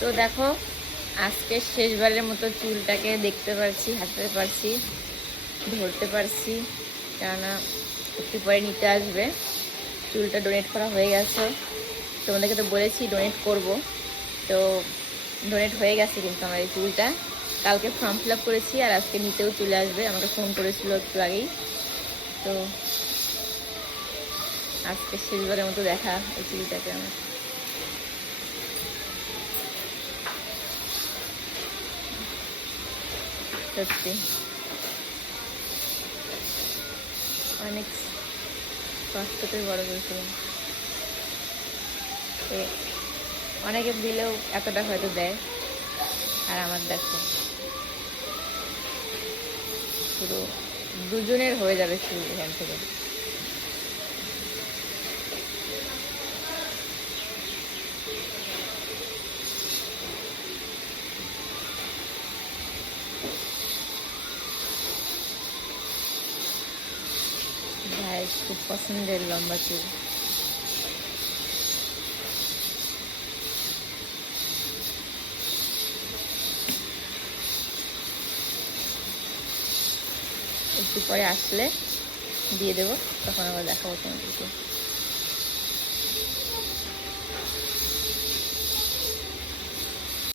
তো দেখো আজকে শেষবারের মতো চুলটাকে দেখতে পারছি, হাঁটতে পারছি, ধরতে পারছি, কেননা একটু পরে নিতে আসবে। চুলটা ডোনেট করা হয়ে গেছে, তোমাদেরকে তো বলেছি ডোনেট করব। তো ডোনেট হয়ে গেছে, কিন্তু আমার এই চুলটা কালকে ফর্ম ফিল আপ করেছি আর আজকে নিতেও চলে আসবে। আমাকে ফোন করেছিল একটু আগেই। তো আজকে শেষবারের মতো দেখা এই চুলটাকে আমার। সত্যি অনেক কষ্ট করে বড় করেছিলাম। অনেকে দিলেও এতটা হয়তো দেয়, আর আমার দেখো পুরো দুজনের হয়ে যাবে চুল এখান থেকে। ভাইয়ের খুব পছন্দের লম্বা চুল। একটু পরে আসলে দিয়ে দেবো, তখন আবার দেখাবো তোমাদেরকে।